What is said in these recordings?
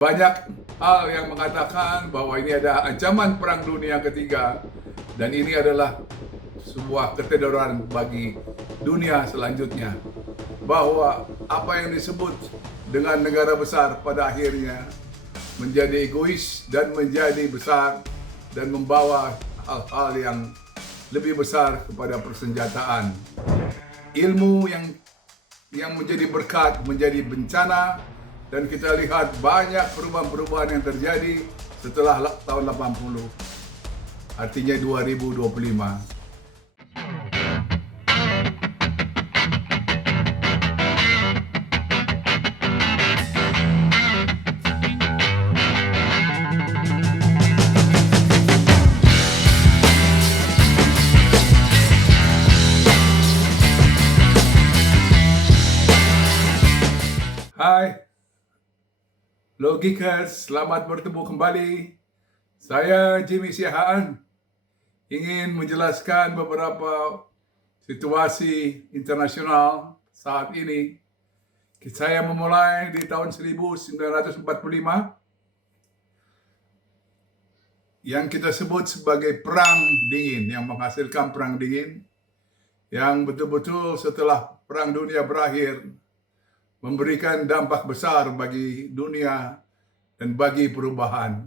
Banyak hal yang mengatakan bahwa ini ada ancaman perang dunia ketiga dan ini adalah sebuah ketedoran bagi dunia selanjutnya. Bahwa apa yang disebut dengan negara besar pada akhirnya menjadi egois dan menjadi besar dan membawa hal-hal yang lebih besar kepada persenjataan. Ilmu yang menjadi berkat menjadi bencana. Dan kita lihat banyak perubahan-perubahan yang terjadi setelah tahun 80, artinya 2025. Hai, Logikers, selamat bertemu kembali. Saya Jimmy Siahaan ingin menjelaskan beberapa situasi internasional saat ini. Saya memulai di tahun 1945 yang kita sebut sebagai Perang Dingin, yang menghasilkan Perang Dingin, yang betul-betul setelah Perang Dunia berakhir memberikan dampak besar bagi dunia dan bagi perubahan.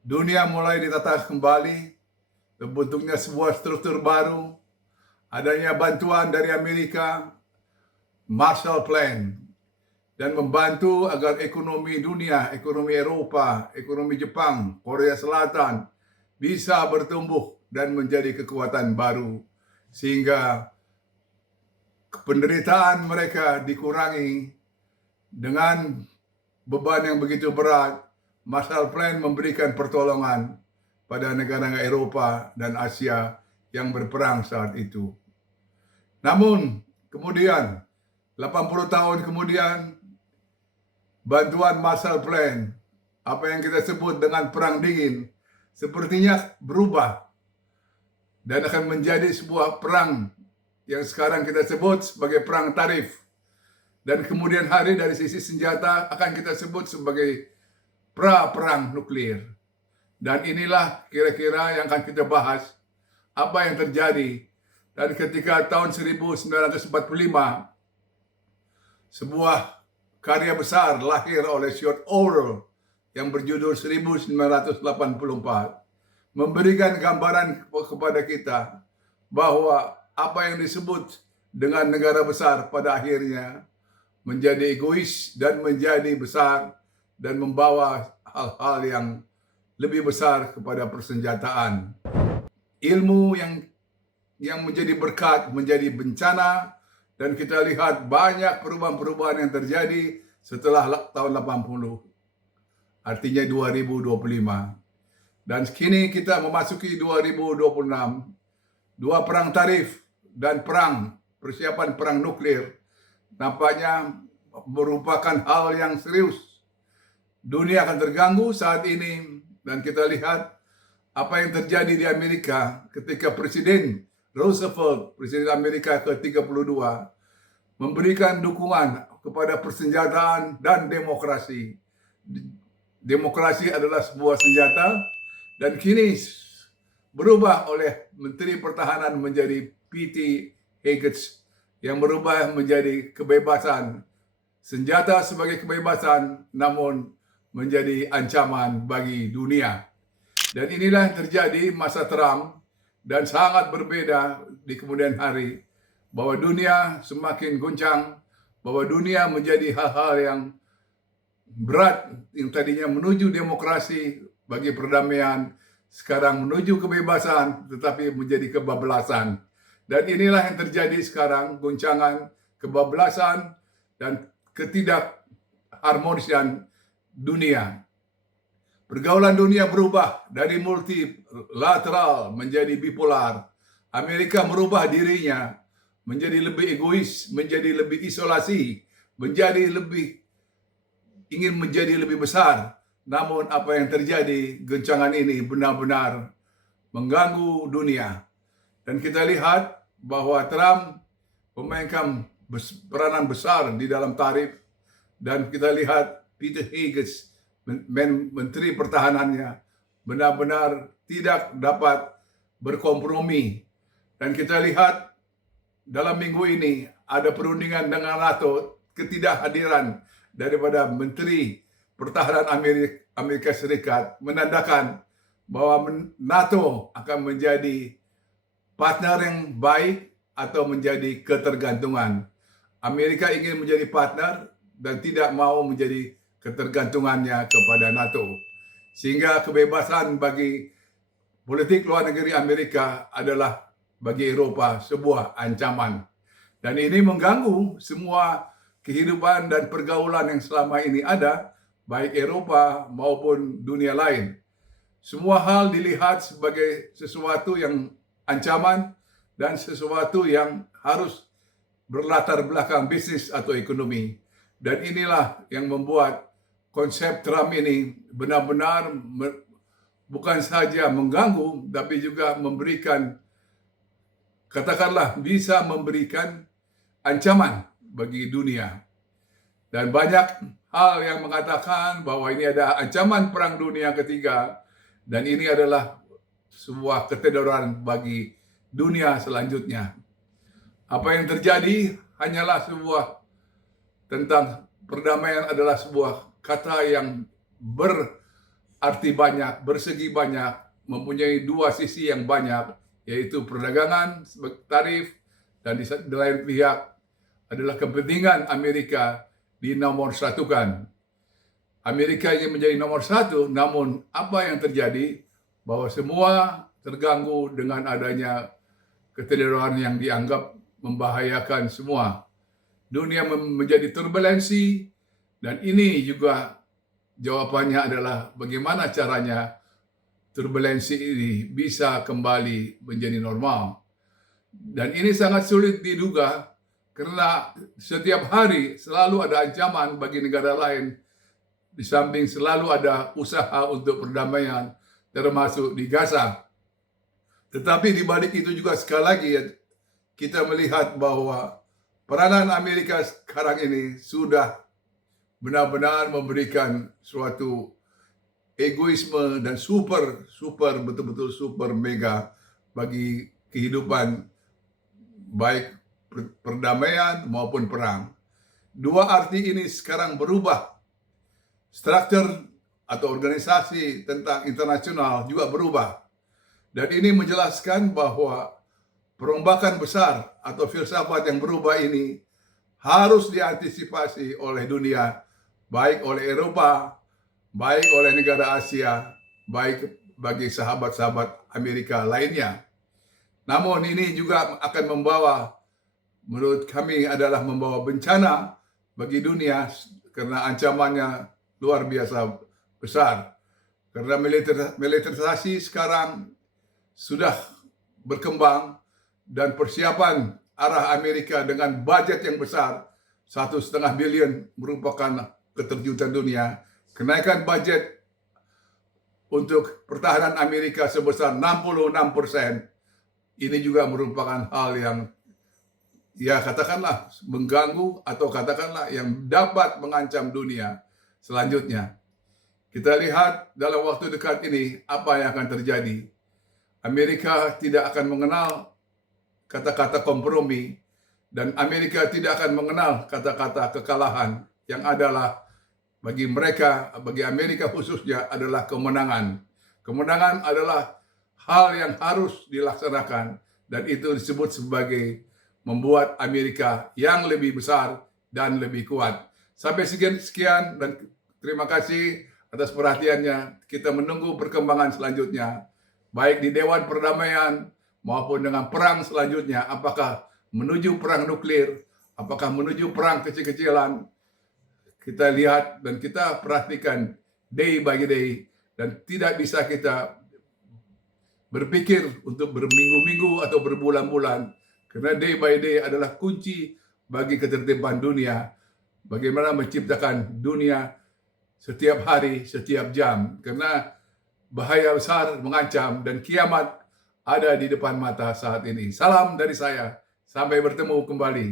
Dunia mulai ditata kembali, terbentuknya sebuah struktur baru, adanya bantuan dari Amerika, Marshall Plan, dan membantu agar ekonomi dunia, ekonomi Eropa, ekonomi Jepang, Korea Selatan bisa bertumbuh dan menjadi kekuatan baru, sehingga penderitaan mereka dikurangi dengan beban yang begitu berat. Marshall Plan memberikan pertolongan pada negara-negara Eropa dan Asia yang berperang saat itu. Namun, kemudian 80 tahun kemudian, bantuan Marshall Plan, apa yang kita sebut dengan Perang Dingin, sepertinya berubah dan akan menjadi sebuah perang yang sekarang kita sebut sebagai perang tarif. Dan kemudian hari dari sisi senjata akan kita sebut sebagai pra-perang nuklir. Dan inilah kira-kira yang akan kita bahas, apa yang terjadi. Dan ketika tahun 1945, sebuah karya besar lahir oleh George Orwell yang berjudul 1984, memberikan gambaran kepada kita bahwa apa yang disebut dengan negara besar pada akhirnya menjadi egois dan menjadi besar dan membawa hal-hal yang lebih besar kepada persenjataan. Ilmu yang menjadi berkat menjadi bencana, dan kita lihat banyak perubahan-perubahan yang terjadi setelah tahun 80, artinya 2025. Dan kini kita memasuki 2026, dua perang tarif dan persiapan perang nuklir nampaknya merupakan hal yang serius. Dunia akan terganggu saat ini, dan kita lihat apa yang terjadi di Amerika ketika Presiden Roosevelt, Presiden Amerika ke-32, memberikan dukungan kepada persenjataan dan demokrasi. Demokrasi adalah sebuah senjata, dan kini berubah oleh Menteri Pertahanan menjadi P.T. Hegseth, yang berubah menjadi kebebasan. Senjata sebagai kebebasan, namun menjadi ancaman bagi dunia. Dan inilah yang terjadi masa Trump, dan sangat berbeda di kemudian hari, bahwa dunia semakin goncang, bahwa dunia menjadi hal-hal yang berat, yang tadinya menuju demokrasi bagi perdamaian, sekarang menuju kebebasan, tetapi menjadi kebablasan. Dan inilah yang terjadi sekarang, goncangan, kebablasan, dan ketidakharmonisan dunia. Pergaulan dunia berubah dari multilateral menjadi bipolar. Amerika merubah dirinya menjadi lebih egois, menjadi lebih isolasi, ingin menjadi lebih besar. Namun apa yang terjadi, goncangan ini benar-benar mengganggu dunia. Dan kita lihat bahwa Trump memainkan peranan besar di dalam tarif, dan kita lihat Peter Hegseth Menteri Pertahanannya benar-benar tidak dapat berkompromi. Dan kita lihat dalam minggu ini ada perundingan dengan NATO, ketidakhadiran daripada Menteri Pertahanan Amerika Serikat menandakan bahwa NATO akan menjadi partner yang baik atau menjadi ketergantungan. Amerika ingin menjadi partner dan tidak mau menjadi ketergantungannya kepada NATO. Sehingga kebebasan bagi politik luar negeri Amerika adalah bagi Eropa sebuah ancaman. Dan ini mengganggu semua kehidupan dan pergaulan yang selama ini ada, baik Eropa maupun dunia lain. Semua hal dilihat sebagai sesuatu yang ancaman dan sesuatu yang harus berlatar belakang bisnis atau ekonomi. Dan inilah yang membuat konsep Trump ini benar-benar bukan saja mengganggu, tapi juga memberikan, katakanlah bisa memberikan ancaman bagi dunia. Dan banyak hal yang mengatakan bahwa ini ada ancaman perang dunia ketiga, dan ini adalah sebuah ketedoran bagi dunia selanjutnya. Apa yang terjadi hanyalah sebuah tentang perdamaian adalah sebuah kata yang berarti banyak, bersegi banyak, mempunyai dua sisi yang banyak, yaitu perdagangan, tarif, dan di lain pihak adalah kepentingan Amerika dinomor satukan. Amerika ingin menjadi nomor satu, namun apa yang terjadi bahwa semua terganggu dengan adanya ketedoran yang dianggap membahayakan semua. Dunia menjadi turbulensi, dan ini juga jawabannya adalah bagaimana caranya turbulensi ini bisa kembali menjadi normal. Dan ini sangat sulit diduga karena setiap hari selalu ada ancaman bagi negara lain, di samping selalu ada usaha untuk perdamaian termasuk di Gaza. Tetapi di balik itu juga sekali lagi kita melihat bahwa peranan Amerika sekarang ini sudah benar-benar memberikan suatu egoisme dan betul-betul super mega bagi kehidupan baik perdamaian maupun perang. Dua arti ini sekarang berubah. Struktur atau organisasi tentang internasional juga berubah. Dan ini menjelaskan bahwa perombakan besar atau filsafat yang berubah ini harus diantisipasi oleh dunia, baik oleh Eropa, baik oleh negara Asia, baik bagi sahabat-sahabat Amerika lainnya. Namun ini juga akan membawa, menurut kami adalah membawa bencana bagi dunia karena ancamannya luar biasa besar. Karena militerisasi sekarang sudah berkembang, dan persiapan arah Amerika dengan budget yang besar, 1,5 bilion merupakan keterjutan dunia. Kenaikan budget untuk pertahanan Amerika sebesar 66%, ini juga merupakan hal yang katakanlah mengganggu atau katakanlah yang dapat mengancam dunia selanjutnya. Kita lihat dalam waktu dekat ini apa yang akan terjadi. Amerika tidak akan mengenal kata-kata kompromi, dan Amerika tidak akan mengenal kata-kata kekalahan. Yang adalah bagi mereka, bagi Amerika khususnya adalah kemenangan. Kemenangan adalah hal yang harus dilaksanakan, dan itu disebut sebagai membuat Amerika yang lebih besar dan lebih kuat. Sampai sekian dan terima kasih atas perhatiannya. Kita menunggu perkembangan selanjutnya, baik di Dewan Perdamaian maupun dengan perang selanjutnya, apakah menuju perang nuklir, apakah menuju perang kecil-kecilan. Kita lihat dan kita perhatikan day by day, dan tidak bisa kita berpikir untuk berminggu-minggu atau berbulan-bulan, karena day by day adalah kunci bagi ketertiban dunia. Bagaimana menciptakan dunia setiap hari, setiap jam, karena bahaya besar mengancam dan kiamat ada di depan mata saat ini. Salam dari saya. Sampai bertemu kembali.